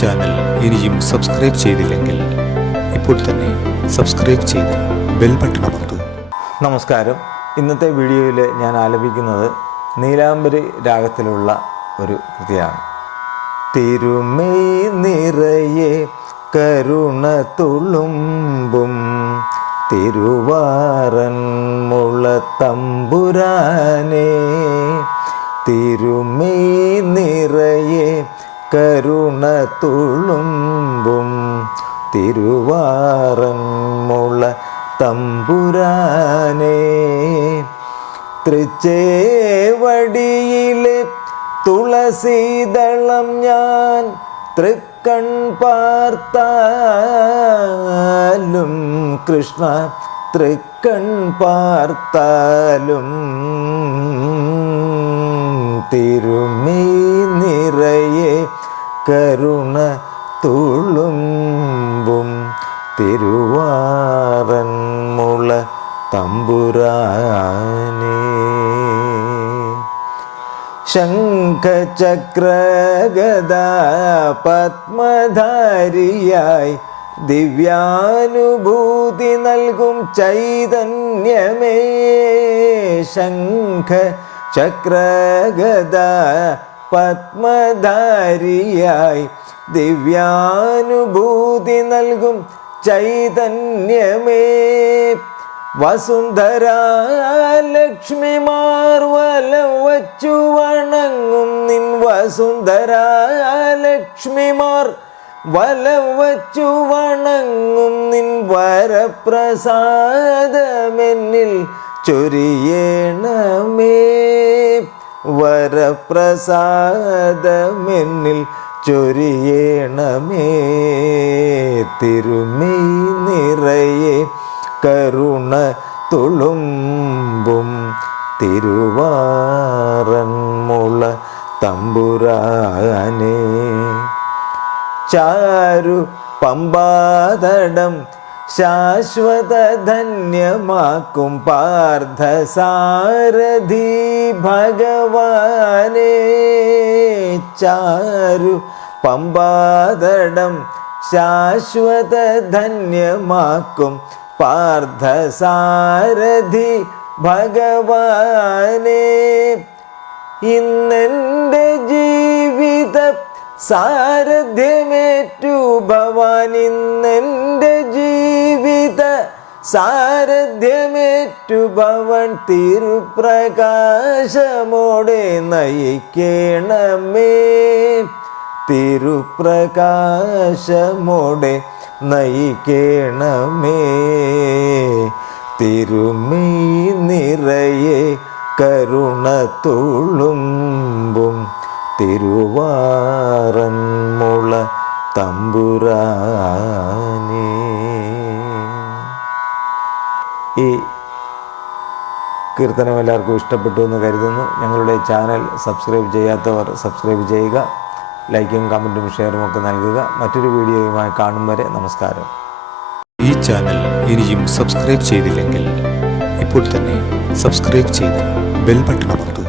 Channel ഇനിയും subscribe ചെയ്തില്ലെങ്കിൽ ഇപ്പോൾ തന്നെ സബ്സ്ക്രൈബ് ചെയ്ത് ബെൽ ബട്ടൺ അമർത്തൂ. നമസ്കാരം. ഇന്നത്തെ വീഡിയോയിൽ ഞാൻ ആലപിക്കുന്നത് നീലാംബരി രാഗത്തിലുള്ള ഒരു കൃതിയാണ്. തിരുമേയ് നിറയെ കരുണ തുളുമ്പും തിരുവാറൻ മുളത്തമ്പുരാനേ, തിരുമേയ് നിറയെ കരുണ തുളുമ്പും തിരുവാറൻ മുളത്തമ്പുരാനേ, തൃച്ചേവടിയിലെ തുളസീദളം ഞാൻ തൃക്കൺ പാർത്താലും കൃഷ്ണ, തൃക്കൺ പാർത്താലും തിരുമേയ് നിറയെ കരുണ തുളുമ്പും തിരുവാറൻ മുളത്തമ്പുരാനേ. ശംഖചക്രഗദാ പത്മധാരിയായി ദിവ്യാനുഭൂതി നൽകും ചൈതന്യമേ, ശംഖചക്രഗദാ പത്മധാരിയായി ദിവ്യാനുഭൂതി നൽകും ചൈതന്യമേ, വസുന്ധരാ ലക്ഷ്മിമാർ വലം വച്ചു വണങ്ങും നിൻ, വസുന്ധരാ ലക്ഷ്മിമാർ വലം വച്ചു വണങ്ങും നിൻ വരപ്രസാദമെന്നിൽ ചൊരിയണമേ, വരപ്രസാദമെന്നിൽ ചൊരിയണമേ, തിരുമേയ് നിറയെ കരുണ തുളുമ്പും തിരുവാറൻ മുളത്തമ്പുരാനേ. ചാരു പമ്പാതടം ശാശ്വത ധന്യമാക്കും പാർത്ഥസാരഥി ഭഗവാനേ, ചാരു പമ്പാതടം ശാശ്വത ധന്യമാക്കും പാർത്ഥസാരഥി ഭഗവാനേ, ഇന്നെൻ്റെ ജീവിത സാരഥ്യമേറ്റു ഭവാൻ, ഇന്നെൻ്റെ ജീവിത സാരഥ്യമേറ്റു ഭവൻ, തിരുപ്രകാശമോടെ നയിക്കണമേ, തിരുപ്രകാശമോടെ നയിക്കണമേ, തിരുമേയ് നിറയെ കരുണ തുളുമ്പും തിരുവാറൻ മുളത്തമ്പുരാനേ. ഈ കീർത്തനം എല്ലാവർക്കും ഇഷ്ടപ്പെട്ടു എന്ന് കരുതുന്നു. ഞങ്ങളുടെ ചാനൽ സബ്സ്ക്രൈബ് ചെയ്യാത്തവർ സബ്സ്ക്രൈബ് ചെയ്യുക, ലൈക്കും കമൻറ്റും ഷെയറും ഒക്കെ നൽകുക. മറ്റൊരു വീഡിയോയുമായി കാണും വരെ നമസ്കാരം. ഈ ചാനൽ ഇനിയും സബ്സ്ക്രൈബ് ചെയ്തില്ലെങ്കിൽ ഇപ്പോൾ തന്നെ സബ്സ്ക്രൈബ് ചെയ്ത് ബെൽ ബട്ടൺ അമർത്തൂ.